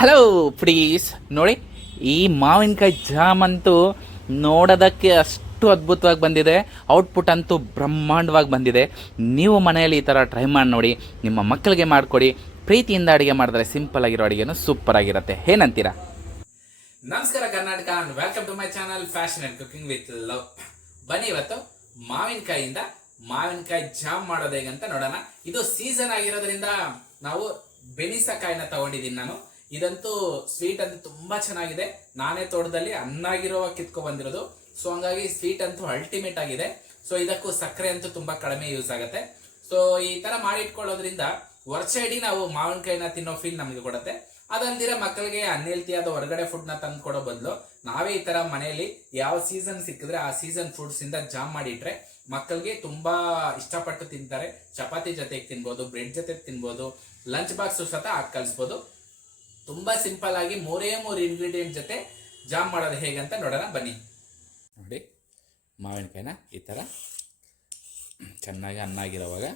Hello please ನೋಡಿ, ಈ ಮಾವಿನಕಾಯಿ ಜಾಮ್ ಅಂತೂ ನೋಡೋದಕ್ಕೆ ಅಷ್ಟು ಅದ್ಭುತವಾಗಿ ಬಂದಿದೆ. ಔಟ್ಪುಟ್ ಅಂತೂ ಬ್ರಹ್ಮಾಂಡವಾಗಿ ಬಂದಿದೆ. ನೀವು ಮನೆಯಲ್ಲಿ ಈ ಥರ ಟ್ರೈ ಮಾಡಿ ನೋಡಿ, ನಿಮ್ಮ ಮಕ್ಕಳಿಗೆ ಮಾಡಿಕೊಡಿ. ಪ್ರೀತಿಯಿಂದ ಅಡುಗೆ ಮಾಡಿದ್ರೆ ಸಿಂಪಲ್ ಆಗಿರೋ ಅಡುಗೆನೂ ಸೂಪರ್ ಆಗಿರುತ್ತೆ. ಏನಂತೀರಾ? ನಮಸ್ಕಾರ Karnataka, welcome to my channel fashion and cooking with love. ಬನ್ನಿ, ಇವತ್ತು ಮಾವಿನಕಾಯಿಯಿಂದ ಮಾವಿನಕಾಯಿ ಜಾಮ್ ಮಾಡೋದು ಹೇಗಂತ ನೋಡೋಣ. ಇದು ಸೀಸನ್ ಆಗಿರೋದ್ರಿಂದ ನಾವು ಬೆನಿಸಕಾಯಿನ ತಗೊಂಡಿದ್ದೀನಿ ನಾನು. ಇದಂತೂ ಸ್ವೀಟ್ ಅಂತೂ ತುಂಬಾ ಚೆನ್ನಾಗಿದೆ. ನಾನೇ ತೋಟದಲ್ಲಿ ಹಣ್ಣಾಗಿರೋ ಕಿತ್ಕೊ ಬಂದಿರೋದು. ಸೊ ಹಂಗಾಗಿ ಸ್ವೀಟ್ ಅಂತೂ ಅಲ್ಟಿಮೇಟ್ ಆಗಿದೆ. ಸೊ ಇದಕ್ಕೂ ಸಕ್ಕರೆ ಅಂತೂ ತುಂಬಾ ಕಡಿಮೆ ಯೂಸ್ ಆಗುತ್ತೆ. ಸೊ ಈ ತರ ಮಾಡಿ ಇಟ್ಕೊಳ್ಳೋದ್ರಿಂದ ವರ್ಷ ಇಡೀ ನಾವು ಮಾವಿನಕಾಯಿನ ತಿನ್ನೋ ಫೀಲ್ ನಮಗೆ ಕೊಡುತ್ತೆ. ಅದಲ್ದಿರ ಮಕ್ಕಳಿಗೆ ಅನ್ಹೆಲ್ತಿ ಆದ ಹೊರಗಡೆ ಫುಡ್ ನ ತಂದು ಕೊಡೋ ಬದಲು ನಾವೇ ಈ ತರ ಮನೆಯಲ್ಲಿ ಯಾವ ಸೀಸನ್ ಸಿಕ್ಕಿದ್ರೆ ಆ ಸೀಸನ್ ಫ್ರೂಟ್ಸ್ ಇಂದ ಜಾಮ್ ಮಾಡಿಟ್ರೆ ಮಕ್ಕಳಿಗೆ ತುಂಬಾ ಇಷ್ಟಪಟ್ಟು ತಿಂತಾರೆ. ಚಪಾತಿ ಜೊತೆಗೆ ತಿನ್ಬೋದು, ಬ್ರೆಡ್ ಜೊತೆ ತಿನ್ಬೋದು, ಲಂಚ್ ಬಾಕ್ಸ್ ಸತ ಹಾಕಿ ಕಳಿಸ್ಬೋದು. ತುಂಬಾ ಸಿಂಪಲ್ ಆಗಿ ಮೂರೇ ಇಂಗ್ರೀಡಿಯೆಂಟ್ ಜೊತೆ ಜಾಮ್ ಮಾಡೋದು ಹೇಗಂತ ನೋಡೋಣ ಬನ್ನಿ. ನೋಡಿ, ಮಾವಿನಕಾಯಿನ ಈ ಥರ ಚೆನ್ನಾಗಿ ಹಣ್ಣಾಗಿರೋವಾಗ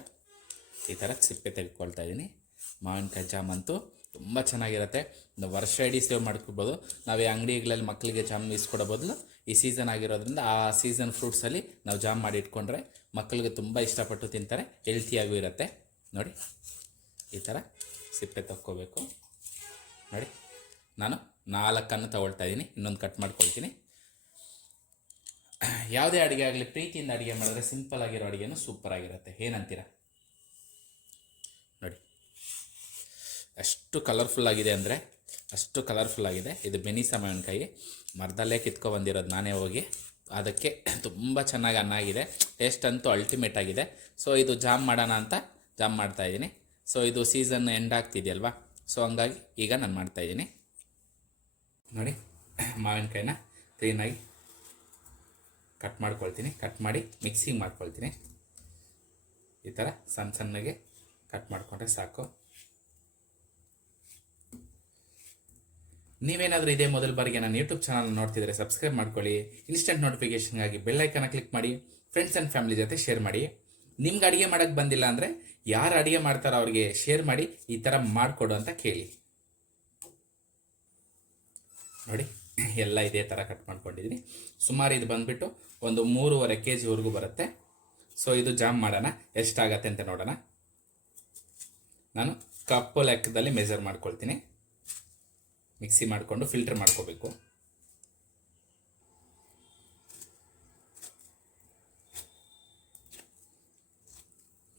ಈ ಥರ ಸಿಪ್ಪೆ ತೆಗೆದುಕೊಳ್ತಾ ಇದ್ದೀನಿ. ಮಾವಿನಕಾಯಿ ಜಾಮ್ ಅಂತೂ ತುಂಬ ಚೆನ್ನಾಗಿರುತ್ತೆ. ವರ್ಷ ಇಡೀ ಸೇವ್ ಮಾಡ್ಕೋಬೋದು. ನಾವು ಈ ಅಂಗಡಿಗಳಲ್ಲಿ ಮಕ್ಕಳಿಗೆ ಜಾಮ್ ಇಸ್ಕೊಡೋ ಬದಲು ಈ ಸೀಸನ್ ಆಗಿರೋದ್ರಿಂದ ಆ ಸೀಸನ್ ಫ್ರೂಟ್ಸಲ್ಲಿ ನಾವು ಜಾಮ್ ಮಾಡಿ ಇಟ್ಕೊಂಡ್ರೆ ಮಕ್ಕಳಿಗೆ ತುಂಬ ಇಷ್ಟಪಟ್ಟು ತಿಂತಾರೆ, ಹೆಲ್ತಿಯಾಗೂ ಇರುತ್ತೆ. ನೋಡಿ, ಈ ಥರ ಸಿಪ್ಪೆ ತಕ್ಕೋಬೇಕು. ನೋಡಿ, ನಾನು 4 ತಗೊಳ್ತಾ ಇದ್ದೀನಿ. ಇನ್ನೊಂದು ಕಟ್ ಮಾಡ್ಕೊಳ್ತೀನಿ. ಯಾವುದೇ ಅಡುಗೆ ಆಗಲಿ ಪ್ರೀತಿಯಿಂದ ಅಡುಗೆ ಮಾಡಿದ್ರೆ ಸಿಂಪಲ್ ಆಗಿರೋ ಅಡುಗೆನೂ ಸೂಪರ್ ಆಗಿರುತ್ತೆ. ಏನಂತೀರಾ? ನೋಡಿ, ಅಷ್ಟು ಕಲರ್ಫುಲ್ ಆಗಿದೆ ಅಂದರೆ ಅಷ್ಟು ಕಲರ್ಫುಲ್ ಆಗಿದೆ. ಇದು ಬೆನಿಸ ಮಾವಿನಕಾಯಿ ಮರದಲ್ಲೇ ಕಿತ್ಕೊ ಬಂದಿರೋದು ನಾನೇ ಹೋಗಿ. ಅದಕ್ಕೆ ತುಂಬ ಚೆನ್ನಾಗಿ ಹಣ್ಣಾಗಿದೆ. ಟೇಸ್ಟ್ ಅಂತೂ ಅಲ್ಟಿಮೇಟ್ ಆಗಿದೆ. ಸೊ ಇದು ಜಾಮ್ ಮಾಡೋಣ ಅಂತ ಜಾಮ್ ಮಾಡ್ತಾಯಿದ್ದೀನಿ. ಸೊ ಇದು ಸೀಸನ್ ಎಂಡ್ ಆಗ್ತಿದೆಯಲ್ವಾ, ಸೊ ಹಂಗಾಗಿ ಈಗ ನಾನು ಮಾಡ್ತಾಯಿದ್ದೀನಿ. ನೋಡಿ, ಮಾವಿನಕಾಯಿನ ಕ್ಲೀನಾಗಿ ಕಟ್ ಮಾಡ್ಕೊಳ್ತೀನಿ. ಕಟ್ ಮಾಡಿ ಮಿಕ್ಸಿಂಗ್ ಮಾಡ್ಕೊಳ್ತೀನಿ. ಈ ಥರ ಸಣ್ಣ ಸಣ್ಣಗೆ ಕಟ್ ಮಾಡಿಕೊಂಡ್ರೆ ಸಾಕು. ನೀವೇನಾದರೂ ಇದೇ ಮೊದಲ ಬಾರಿಗೆ ನಾನು ಯೂಟ್ಯೂಬ್ ಚಾನಲ್ ನೋಡ್ತಿದ್ರೆ ಸಬ್ಸ್ಕ್ರೈಬ್ ಮಾಡ್ಕೊಳ್ಳಿ. ಇನ್ಸ್ಟೆಂಟ್ ನೋಟಿಫಿಕೇಷನ್ಗಾಗಿ ಬೆಲ್ಲೈಕನ್ನ ಕ್ಲಿಕ್ ಮಾಡಿ. ಫ್ರೆಂಡ್ಸ್ ಆ್ಯಂಡ್ ಫ್ಯಾಮಿಲಿ ಜೊತೆ ಶೇರ್ ಮಾಡಿ. ನಿಮ್ಗೆ ಅಡುಗೆ ಮಾಡೋಕ್ಕೆ ಬಂದಿಲ್ಲ ಅಂದರೆ ಯಾರು ಅಡುಗೆ ಮಾಡ್ತಾರೋ ಅವ್ರಿಗೆ ಶೇರ್ ಮಾಡಿ ಈ ಥರ ಮಾಡಿಕೊಡು ಅಂತ ಕೇಳಿ. ನೋಡಿ, ಎಲ್ಲ ಇದೇ ಥರ ಕಟ್ ಮಾಡ್ಕೊಂಡಿದ್ದೀನಿ. ಸುಮಾರು ಇದು ಬಂದುಬಿಟ್ಟು ಒಂದು 3.5 kg ಬರುತ್ತೆ. ಸೊ ಇದು ಜಾಮ್ ಮಾಡೋಣ, ಎಷ್ಟಾಗತ್ತೆ ಅಂತ ನೋಡೋಣ. ನಾನು ಕಪ್ಪು ಲೆಕ್ಕದಲ್ಲಿ ಮೆಜರ್ ಮಾಡ್ಕೊಳ್ತೀನಿ. ಮಿಕ್ಸಿ ಮಾಡಿಕೊಂಡು ಫಿಲ್ಟರ್ ಮಾಡ್ಕೋಬೇಕು.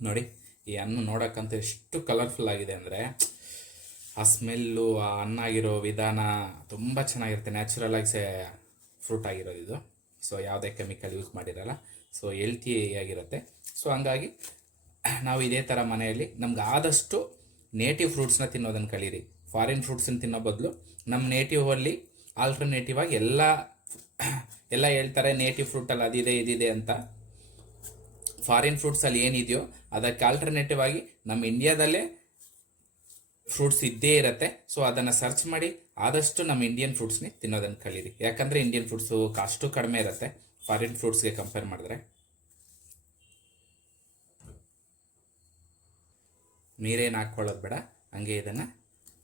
ನೋಡಿ, ಈ ಹಣ್ಣು ನೋಡೋಕ್ಕಂತೂ ಎಷ್ಟು ಕಲರ್ಫುಲ್ ಆಗಿದೆ ಅಂದರೆ ಆ ಸ್ಮೆಲ್ಲು, ಆ ಹಣ್ಣಾಗಿರೋ ವಿಧಾನ ತುಂಬ ಚೆನ್ನಾಗಿರುತ್ತೆ. ನ್ಯಾಚುರಲ್ ಆಗಿ ಫ್ರೂಟ್ ಆಗಿರೋದು ಇದು. ಸೊ ಯಾವುದೇ ಕೆಮಿಕಲ್ ಯೂಸ್ ಮಾಡಿರಲ್ಲ. ಸೊ ಹೆಲ್ತಿಯಾಗಿರುತ್ತೆ. ಸೊ ಹಂಗಾಗಿ ನಾವು ಇದೇ ಥರ ಮನೆಯಲ್ಲಿ ನಮ್ಗೆ ಆದಷ್ಟು ನೇಟಿವ್ ಫ್ರೂಟ್ಸ್ನ ತಿನ್ನೋದನ್ನು ಕಲೀರಿ. ಫಾರಿನ್ ಫ್ರೂಟ್ಸನ್ನ ತಿನ್ನೋ ಬದಲು ನಮ್ಮ ನೇಟಿವಲ್ಲಿ ಆಲ್ಟರ್ನೇಟಿವ್ ಆಗಿ ಎಲ್ಲ ಹೇಳ್ತಾರೆ ನೇಟಿವ್ ಫ್ರೂಟಲ್ಲಿ ಅದಿದೆ ಇದಿದೆ ಅಂತ. ಫಾರಿನ್ ಫ್ರೂಟ್ಸಲ್ಲಿ ಏನಿದೆಯೋ ಅದಕ್ಕೆ ಆಲ್ಟರ್ನೇಟಿವ್ ಆಗಿ ನಮ್ಮ ಇಂಡಿಯಾದಲ್ಲೇ ಫ್ರೂಟ್ಸ್ ಇದ್ದೇ ಇರುತ್ತೆ. ಸೊ ಅದನ್ನು ಸರ್ಚ್ ಮಾಡಿ ಆದಷ್ಟು ನಮ್ಮ ಇಂಡಿಯನ್ ಫ್ರೂಟ್ಸ್ನೇ ತಿನ್ನೋದನ್ನು ಕಲೀರಿ. ಯಾಕಂದರೆ ಇಂಡಿಯನ್ ಫ್ರೂಟ್ಸು ಕಾಸ್ಟು ಕಡಿಮೆ ಇರುತ್ತೆ ಫಾರಿನ್ ಫ್ರೂಟ್ಸ್ಗೆ ಕಂಪೇರ್ ಮಾಡಿದ್ರೆ. ನೀರೇನು ಹಾಕ್ಕೊಳ್ಳೋದು ಬೇಡ, ಹಂಗೆ ಇದನ್ನು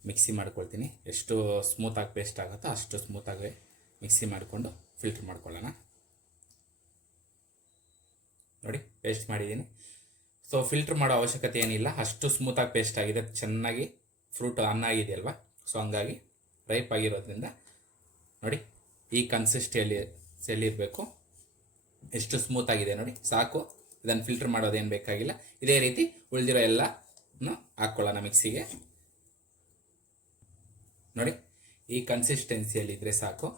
ಮಿಕ್ಸಿ ಮಾಡ್ಕೊಳ್ತೀನಿ. ಎಷ್ಟು ಸ್ಮೂತಾಗಿ ಪೇಸ್ಟ್ ಆಗುತ್ತೋ ಅಷ್ಟು ಸ್ಮೂತಾಗಿ ಮಿಕ್ಸಿ ಮಾಡಿಕೊಂಡು ಫಿಲ್ಟ್ರ್ ಮಾಡ್ಕೊಳ್ಳೋಣ. ನೋಡಿ, ಪೇಸ್ಟ್ ಮಾಡಿದ್ದೀನಿ. ಸೊ ಫಿಲ್ಟ್ರ್ ಮಾಡೋ ಅವಶ್ಯಕತೆ ಏನಿಲ್ಲ, ಅಷ್ಟು ಸ್ಮೂತಾಗಿ ಪೇಸ್ಟ್ ಆಗಿದೆ. ಚೆನ್ನಾಗಿ ಫ್ರೂಟ್ ಹಣ್ಣಾಗಿದೆಯಲ್ವ, ಸೊ ಹಂಗಾಗಿ ರೈಪ್ ಆಗಿರೋದ್ರಿಂದ ನೋಡಿ ಈ ಕನ್ಸಿಸ್ಟೆನ್ಸಿಯಲ್ಲಿ ಇರಬೇಕು. ಎಷ್ಟು ಸ್ಮೂತಾಗಿದೆ ನೋಡಿ, ಸಾಕು. ಇದನ್ನು ಫಿಲ್ಟ್ರ್ ಮಾಡೋದೇನು ಬೇಕಾಗಿಲ್ಲ. ಇದೇ ರೀತಿ ಉಳಿದಿರೋ ಎಲ್ಲನೂ ಹಾಕ್ಕೊಳ್ಳೋಣ ಮಿಕ್ಸಿಗೆ. ನೋಡಿ, ಈ ಕನ್ಸಿಸ್ಟೆನ್ಸಿಯಲ್ಲಿ ಇದ್ದರೆ ಸಾಕು.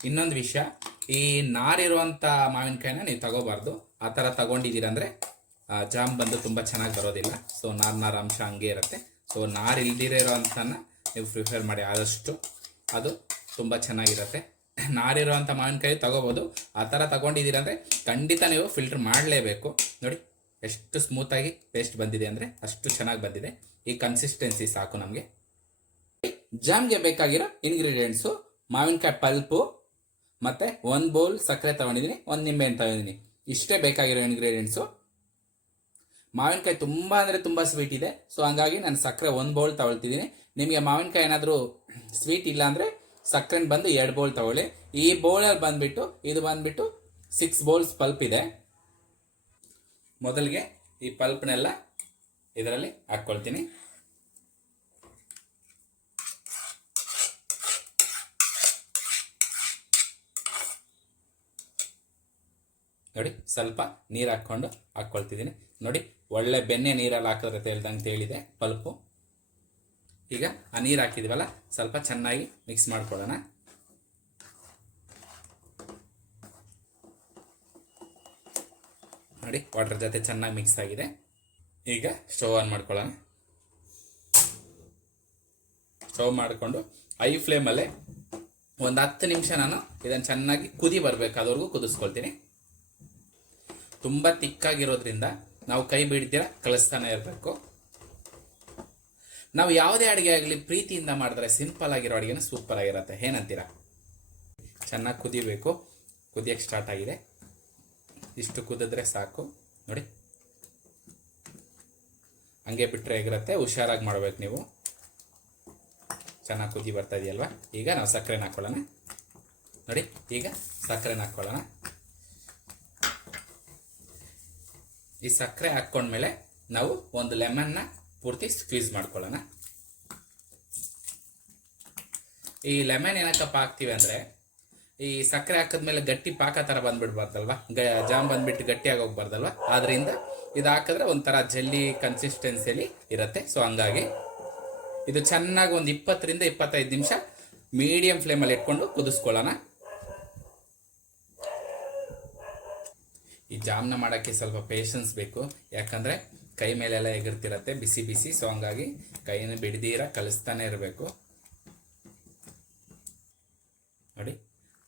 ಇನ್ನೊಂದು ವಿಷಯ, ಈ ನಾರಿರುವಂಥ ಮಾವಿನಕಾಯಿನ ನೀವು ತಗೋಬಾರ್ದು. ಆ ಥರ ತಗೊಂಡಿದ್ದೀರಂದರೆ ಜಾಮ್ ಬಂದು ತುಂಬ ಚೆನ್ನಾಗಿ ಬರೋದಿಲ್ಲ. ಸೊ ನಾರು ಅಂಶ ಹಂಗೆ ಇರುತ್ತೆ. ಸೊ ನಾರು ಇಲ್ದಿರೋ ಅಂಥನ ನೀವು ಪ್ರಿಫರ್ ಮಾಡಿ ಆದಷ್ಟು, ಅದು ತುಂಬ ಚೆನ್ನಾಗಿರುತ್ತೆ. ನಾರಿರೋವಂಥ ಮಾವಿನಕಾಯಿ ತಗೋಬೋದು. ಆ ಥರ ತಗೊಂಡಿದ್ದೀರಂದರೆ ಖಂಡಿತ ನೀವು ಫಿಲ್ಟ್ರ್ ಮಾಡಲೇಬೇಕು. ನೋಡಿ, ಎಷ್ಟು ಸ್ಮೂತಾಗಿ ಪೇಸ್ಟ್ ಬಂದಿದೆ ಅಂದರೆ ಅಷ್ಟು ಚೆನ್ನಾಗಿ ಬಂದಿದೆ. ಈ ಕನ್ಸಿಸ್ಟೆನ್ಸಿ ಸಾಕು ನಮಗೆ. ಜಾಮ್ಗೆ ಬೇಕಾಗಿರೋ ಇಂಗ್ರೀಡಿಯೆಂಟ್ಸು ಮಾವಿನಕಾಯಿ ಪಲ್ಪು ಮತ್ತು 1 ಬೌಲ್ ಸಕ್ಕರೆ ತೊಗೊಂಡಿದ್ದೀನಿ, 1 ನಿಂಬೆಹಣ್ಣು ತೊಗೊಂಡಿದ್ದೀನಿ. ಇಷ್ಟೇ ಬೇಕಾಗಿರೋ ಇಂಗ್ರೀಡಿಯೆಂಟ್ಸು. ಮಾವಿನಕಾಯಿ ತುಂಬ ಅಂದರೆ ತುಂಬ ಸ್ವೀಟ್ ಇದೆ. ಸೊ ಹಂಗಾಗಿ ನಾನು ಸಕ್ಕರೆ 1 ಬೌಲ್ ತಗೊಳ್ತಿದ್ದೀನಿ. ನಿಮಗೆ ಮಾವಿನಕಾಯಿ ಏನಾದರೂ ಸ್ವೀಟ್ ಇಲ್ಲ ಅಂದರೆ ಸಕ್ಕರೆ ಬಂದು 2 ಬೌಲ್ ತಗೊಳ್ಳಿ. ಈ ಬೌಲಲ್ಲಿ ಬಂದುಬಿಟ್ಟು ಇದು ಬಂದುಬಿಟ್ಟು 6 ಬೌಲ್ಸ್ ಪಲ್ಪ್ ಇದೆ. ಮೊದಲಿಗೆ ಈ ಪಲ್ಪ್ನೆಲ್ಲ ಇದರಲ್ಲಿ ಹಾಕ್ಕೊಳ್ತೀನಿ. ನೋಡಿ ಸ್ವಲ್ಪ ನೀರು ಹಾಕ್ಕೊಳ್ತಿದ್ದೀನಿ. ನೋಡಿ ಒಳ್ಳೆ ಬೆಣ್ಣೆ ನೀರಲ್ಲಿ ಹಾಕಿದ್ರೆ ಹೇಳ್ದಂಗೆ ತೇಳಿದೆ ಪಲ್ಪು. ಈಗ ಆ ನೀರು ಹಾಕಿದ್ವಲ್ಲ ಸ್ವಲ್ಪ ಚೆನ್ನಾಗಿ ಮಿಕ್ಸ್ ಮಾಡ್ಕೊಳ್ಳೋಣ. ನೋಡಿ ವಾಟರ್ ಜೊತೆ ಚೆನ್ನಾಗಿ ಮಿಕ್ಸ್ ಆಗಿದೆ. ಈಗ ಸ್ಟವ್ ಆನ್ ಮಾಡ್ಕೊಳ್ಳೋಣ. ಸ್ಟವ್ ಮಾಡಿಕೊಂಡು ಹೈ ಫ್ಲೇಮಲ್ಲೇ ಒಂದು 10 ನಿಮಿಷ ನಾನು ಇದನ್ನು ಚೆನ್ನಾಗಿ ಕುದಿ ಬರಬೇಕಾದವರೆಗೂ ಕುದಿಸ್ಕೊಳ್ತೀನಿ. ತುಂಬ ತಿಕ್ಕಾಗಿರೋದ್ರಿಂದ ನಾವು ಕೈ ಬಿಡ್ತೀರ ಕಳಿಸ್ತಾನೆ ಇರಬೇಕು. ನಾವು ಯಾವುದೇ ಅಡುಗೆ ಆಗಲಿ ಪ್ರೀತಿಯಿಂದ ಮಾಡಿದ್ರೆ ಸಿಂಪಲ್ ಆಗಿರೋ ಅಡುಗೆನ ಸೂಪರ್ ಆಗಿರುತ್ತೆ. ಏನಂತೀರಾ? ಚೆನ್ನಾಗಿ ಕುದಿಬೇಕು. ಕುದಿಯೋಕ್ಕೆ ಸ್ಟಾರ್ಟ್ ಆಗಿದೆ. ಇಷ್ಟು ಕುದಿದ್ರೆ ಸಾಕು. ನೋಡಿ ಹಂಗೆ ಬಿಟ್ಟರೆ ಹೇಗಿರುತ್ತೆ, ಹುಷಾರಾಗಿ ಮಾಡ್ಬೇಕು ನೀವು. ಚೆನ್ನಾಗಿ ಕುದಿ ಬರ್ತಾ ಇದೆಯಲ್ವಾ? ಈಗ ನಾವು ಸಕ್ಕರೆನ ಹಾಕ್ಕೊಳ್ಳೋಣ. ನೋಡಿ ಈಗ ಸಕ್ಕರೆನ ಹಾಕ್ಕೊಳ್ಳೋಣ. ಈ ಸಕ್ಕರೆ ಹಾಕ್ಕೊಂಡ್ಮೇಲೆ ನಾವು ಒಂದು ಲೆಮನ್ನ ಪೂರ್ತಿ ಸ್ಕ್ವೀಸ್ ಮಾಡ್ಕೊಳ್ಳೋಣ. ಈ ಲೆಮನ್ ಏನಕ್ಕಪ್ಪ ಹಾಕ್ತೀವಿ ಅಂದರೆ ಈ ಸಕ್ಕರೆ ಹಾಕಿದ್ಮೇಲೆ ಗಟ್ಟಿ ಪಾಕ ಥರ ಬಂದ್ಬಿಡ್ಬಾರ್ದಲ್ವ, ಜಾಮ್ ಬಂದ್ಬಿಟ್ಟು ಗಟ್ಟಿಯಾಗಿ ಹೋಗ್ಬಾರ್ದಲ್ವ. ಆದ್ದರಿಂದ ಇದು ಹಾಕಿದ್ರೆ ಒಂಥರ ಜೆಲ್ಲಿ ಕನ್ಸಿಸ್ಟೆನ್ಸಿಯಲ್ಲಿ ಇರುತ್ತೆ. ಸೊ ಹಂಗಾಗಿ ಇದು ಚೆನ್ನಾಗಿ ಒಂದು 20 ರಿಂದ 25 ನಿಮಿಷ ಮೀಡಿಯಂ ಫ್ಲೇಮಲ್ಲಿ ಇಟ್ಕೊಂಡು ಕುದಿಸ್ಕೊಳ್ಳೋಣ. ಈ ಜಾಮ್ನ ಮಾಡೋಕ್ಕೆ ಸ್ವಲ್ಪ ಪೇಷನ್ಸ್ ಬೇಕು, ಯಾಕಂದರೆ ಕೈ ಮೇಲೆಲ್ಲ ಎಗರ್ತಿರತ್ತೆ ಬಿಸಿ ಬಿಸಿ. ಸೊ ಹಂಗಾಗಿ ಕೈನ ಬಿಡ್ದೀರ ಕಲಿಸ್ತಾನೆ ಇರಬೇಕು. ನೋಡಿ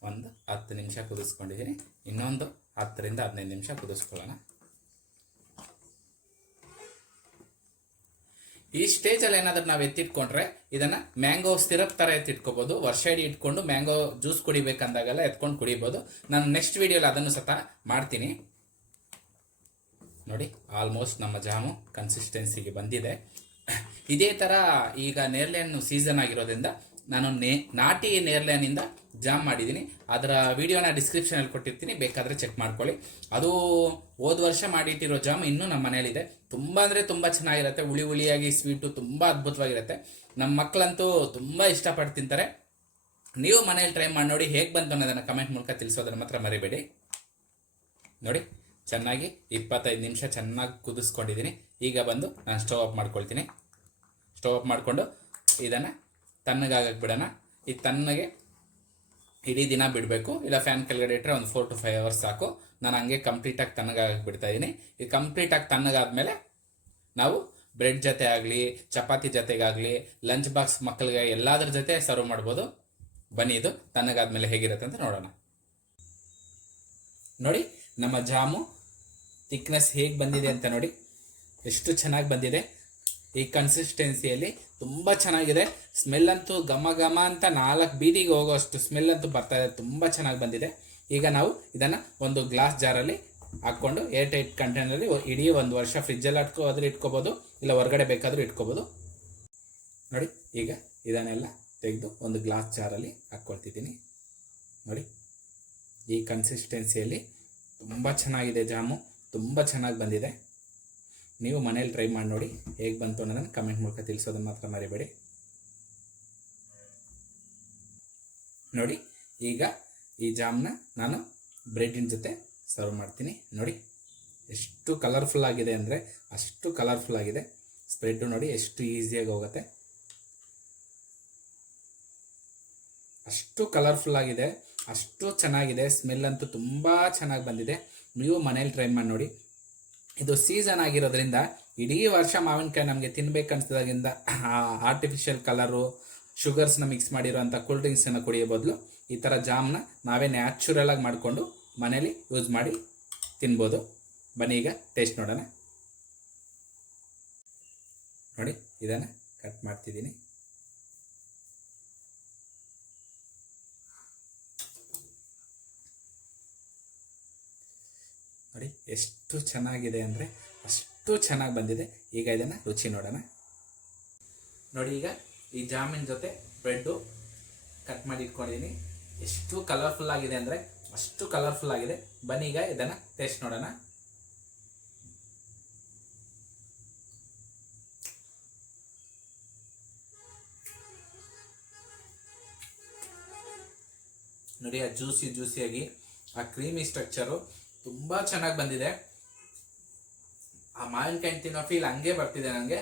ಒಂದು 10 ನಿಮಿಷ ಕುದಿಸ್ಕೊಂಡಿದ್ದೀನಿ. ಇನ್ನೊಂದು 10 ರಿಂದ 15 ನಿಮಿಷ ಕುದಿಸ್ಕೊಳ್ಳೋಣ. ಈ ಸ್ಟೇಜಲ್ಲಿ ಏನಾದರೂ ನಾವು ಎತ್ತಿಟ್ಕೊಂಡ್ರೆ ಇದನ್ನು ಮ್ಯಾಂಗೋ ಸಿರಪ್ ಥರ ಎತ್ತಿಟ್ಕೋಬೋದು. ವರ್ಷ ಇಡೀ ಇಟ್ಕೊಂಡು ಮ್ಯಾಂಗೋ ಜ್ಯೂಸ್ ಕುಡಿಬೇಕಂದಾಗೆಲ್ಲ ಎತ್ಕೊಂಡು ಕುಡಿಬೋದು. ನಾನು ನೆಕ್ಸ್ಟ್ ವಿಡಿಯೋಲಿ ಅದನ್ನು ಸಹ ಮಾಡ್ತೀನಿ. ನೋಡಿ ಆಲ್ಮೋಸ್ಟ್ ನಮ್ಮ ಜಾಮು ಕನ್ಸಿಸ್ಟೆನ್ಸಿಗೆ ಬಂದಿದೆ. ಇದೇ ಥರ ಈಗ ನೇರಳೆ ಹಣ್ಣು ಸೀಸನ್ ಆಗಿರೋದ್ರಿಂದ ನಾನು ನಾಟಿ ನೇರಳೆ ಹಣ್ಣಿಂದ ಜಾಮ್ ಮಾಡಿದ್ದೀನಿ. ಅದರ ವಿಡಿಯೋನ ಡಿಸ್ಕ್ರಿಪ್ಷನಲ್ಲಿ ಕೊಟ್ಟಿರ್ತೀನಿ, ಬೇಕಾದರೆ ಚೆಕ್ ಮಾಡ್ಕೊಳ್ಳಿ. ಅದು ಹೋದ ವರ್ಷ ಮಾಡಿಟ್ಟಿರೋ ಜಾಮ್ ಇನ್ನೂ ನಮ್ಮ ಮನೇಲಿದೆ. ತುಂಬ ಅಂದರೆ ತುಂಬ ಚೆನ್ನಾಗಿರುತ್ತೆ. ಹುಳಿ ಹುಳಿಯಾಗಿ ಸ್ವೀಟು ತುಂಬ ಅದ್ಭುತವಾಗಿರುತ್ತೆ. ನಮ್ಮ ಮಕ್ಕಳಂತೂ ತುಂಬ ಇಷ್ಟಪಟ್ಟು ತಿಂತಾರೆ. ನೀವು ಮನೇಲಿ ಟ್ರೈ ಮಾಡಿ ನೋಡಿ, ಹೇಗೆ ಬಂತು ಅನ್ನೋದನ್ನು ಕಮೆಂಟ್ ಮೂಲಕ ತಿಳಿಸೋದನ್ನು ಮಾತ್ರ ಮರಿಬೇಡಿ. ನೋಡಿ ಚೆನ್ನಾಗಿ 25 ನಿಮಿಷ ಚೆನ್ನಾಗಿ ಕುದಿಸ್ಕೊಂಡಿದ್ದೀನಿ. ಈಗ ಬಂದು ನಾನು ಸ್ಟವ್ ಆಫ್ ಮಾಡ್ಕೊಳ್ತೀನಿ. ಸ್ಟವ್ ಆಫ್ ಮಾಡಿಕೊಂಡು ಇದನ್ನು ತಣ್ಣಗಾಗಕ್ಕೆ ಬಿಡೋಣ. ಈ ತಣ್ಣಗೆ ಇಡೀ ದಿನ ಬಿಡಬೇಕು, ಇಲ್ಲ ಫ್ಯಾನ್ ಕೆಳಗಡೆ ಇಟ್ಟರೆ ಒಂದು 4 to 5 hours ಸಾಕು. ನಾನು ಹಂಗೆ ಕಂಪ್ಲೀಟಾಗಿ ತಣ್ಣಗಾಗಕ್ಕೆ ಬಿಡ್ತಾ ಇದ್ದೀನಿ. ಇದು ಕಂಪ್ಲೀಟಾಗಿ ತಣ್ಣಗಾದ್ಮೇಲೆ ನಾವು ಬ್ರೆಡ್ ಜೊತೆ ಆಗಲಿ, ಚಪಾತಿ ಜೊತೆಗಾಗಲಿ, ಲಂಚ್ ಬಾಕ್ಸ್ ಮಕ್ಕಳಿಗೆ ಎಲ್ಲಾದ್ರ ಜೊತೆ ಸರ್ವ್ ಮಾಡ್ಬೋದು. ಬನ್ನಿ ಇದು ತಣ್ಣಗಾದ್ಮೇಲೆ ಹೇಗಿರುತ್ತೆ ಅಂತ ನೋಡೋಣ. ನೋಡಿ ನಮ್ಮ ಜಾಮು ಥಿಕ್ನೆಸ್ ಹೇಗೆ ಬಂದಿದೆ ಅಂತ ನೋಡಿ, ಎಷ್ಟು ಚೆನ್ನಾಗಿ ಬಂದಿದೆ. ಈ ಕನ್ಸಿಸ್ಟೆನ್ಸಿಯಲ್ಲಿ ತುಂಬ ಚೆನ್ನಾಗಿದೆ. ಸ್ಮೆಲ್ ಅಂತೂ ಘಮ ಘಮ ಅಂತ 4 ಬೀದಿಗೆ ಹೋಗೋಷ್ಟು ಸ್ಮೆಲ್ ಅಂತೂ ಬರ್ತಾ ಇದೆ. ತುಂಬ ಚೆನ್ನಾಗಿ ಬಂದಿದೆ. ಈಗ ನಾವು ಇದನ್ನು ಒಂದು ಗ್ಲಾಸ್ ಜಾರಲ್ಲಿ ಹಾಕ್ಕೊಂಡು ಏರ್ ಟೈಟ್ ಕಂಟೈನರಲ್ಲಿ ಇಡೀ 1 ವರ್ಷ ಫ್ರಿಜ್ಜಲ್ಲಿ ಆದರೂ ಇಟ್ಕೋಬೋದು, ಇಲ್ಲ ಹೊರಗಡೆ ಬೇಕಾದರೂ ಇಟ್ಕೋಬೋದು. ನೋಡಿ ಈಗ ಇದನ್ನೆಲ್ಲ ತೆಗೆದು ಒಂದು ಗ್ಲಾಸ್ ಜಾರಲ್ಲಿ ಹಾಕ್ಕೊಳ್ತಿದ್ದೀನಿ. ನೋಡಿ ಈ ಕನ್ಸಿಸ್ಟೆನ್ಸಿಯಲ್ಲಿ ತುಂಬ ಚೆನ್ನಾಗಿದೆ ಜಾಮು, ತುಂಬ ಚೆನ್ನಾಗಿ ಬಂದಿದೆ. ನೀವು ಮನೇಲಿ ಟ್ರೈ ಮಾಡಿ ನೋಡಿ, ಹೇಗೆ ಬಂತು ಅನ್ನೋದನ್ನು ಕಮೆಂಟ್ ಮೂಲಕ ತಿಳಿಸೋದನ್ನು ಮಾತ್ರ ಮರಿಬೇಡಿ. ನೋಡಿ ಈಗ ಈ ಜಾಮ್ನ ನಾನು ಬ್ರೆಡ್ಡಿನ ಜೊತೆ ಸರ್ವ್ ಮಾಡ್ತೀನಿ. ನೋಡಿ ಎಷ್ಟು ಕಲರ್ಫುಲ್ ಆಗಿದೆ ಅಂದರೆ ಅಷ್ಟು ಕಲರ್ಫುಲ್ ಆಗಿದೆ. ಸ್ಪ್ರೆಡ್ಡು ನೋಡಿ ಎಷ್ಟು ಈಸಿಯಾಗಿ ಹೋಗುತ್ತೆ, ಅಷ್ಟು ಕಲರ್ಫುಲ್ ಆಗಿದೆ, ಅಷ್ಟು ಚೆನ್ನಾಗಿದೆ. ಸ್ಮೆಲ್ ಅಂತೂ ತುಂಬ ಚೆನ್ನಾಗಿ ಬಂದಿದೆ. ನೀವು ಮನೇಲಿ ಟ್ರೈ ಮಾಡಿ ನೋಡಿ. ಇದು ಸೀಸನ್ ಆಗಿರೋದ್ರಿಂದ ಇಡೀ ವರ್ಷ ಮಾವಿನಕಾಯಿ ನಮಗೆ ತಿನ್ಬೇಕನ್ಸಿದಾಗಿಂದ ಆರ್ಟಿಫಿಷಿಯಲ್ ಕಲರು, ಶುಗರ್ಸ್ನ ಮಿಕ್ಸ್ ಮಾಡಿರೋಂಥ ಕೂಲ್ ಡ್ರಿಂಕ್ಸನ್ನು ಕುಡಿಯೋ ಬದಲು ಈ ಥರ ಜಾಮ್ನ ನಾವೇ ನ್ಯಾಚುರಲಾಗಿ ಮಾಡಿಕೊಂಡು ಮನೇಲಿ ಯೂಸ್ ಮಾಡಿ ತಿನ್ಬೋದು. ಬನ್ನಿ ಈಗ ಟೇಸ್ಟ್ ನೋಡೋಣ. ನೋಡಿ ಇದನ್ನು ಕಟ್ ಮಾಡ್ತಿದ್ದೀನಿ. ನೋಡಿ ಎಷ್ಟು ಚೆನ್ನಾಗಿದೆ ಅಂದರೆ ಅಷ್ಟು ಚೆನ್ನಾಗಿ ಬಂದಿದೆ. ಈಗ ಇದನ್ನು ರುಚಿ ನೋಡೋಣ. ನೋಡಿ ಈಗ ಈ ಜಾಮಿನ್ ಜೊತೆ ಬ್ರೆಡ್ಡು ಕಟ್ ಮಾಡಿ ಇಟ್ಕೊಂಡಿದ್ದೀನಿ. ಎಷ್ಟು ಕಲರ್ಫುಲ್ ಆಗಿದೆ ಅಂದರೆ ಅಷ್ಟು ಕಲರ್ಫುಲ್ ಆಗಿದೆ. ಬನ್ನಿ ಈಗ ಇದನ್ನು ಟೇಸ್ಟ್ ನೋಡೋಣ. ನೋಡಿ, ಆ ಜ್ಯೂಸಿಯಾಗಿ ಆ ಕ್ರೀಮಿ ಸ್ಟ್ರಕ್ಚರು ತುಂಬ ಚೆನ್ನಾಗಿ ಬಂದಿದೆ. ಆ ಮಾವಿನಕಾಯಿ ತಿನ್ನೋ ಫೀಲ್ ಹಂಗೆ ಬರ್ತಿದೆ ನನಗೆ.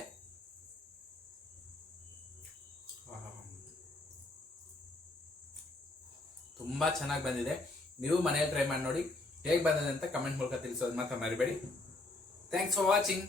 ತುಂಬ ಚೆನ್ನಾಗಿ ಬಂದಿದೆ. ನೀವು ಮನೇಲಿ ಟ್ರೈ ಮಾಡಿ ನೋಡಿ, ಹೇಗೆ ಬಂದಿದೆ ಅಂತ ಕಮೆಂಟ್ ಮೂಲಕ ತಿಳಿಸೋದು ಮಾತ್ರ ಮರಿಬೇಡಿ. Thanks for watching.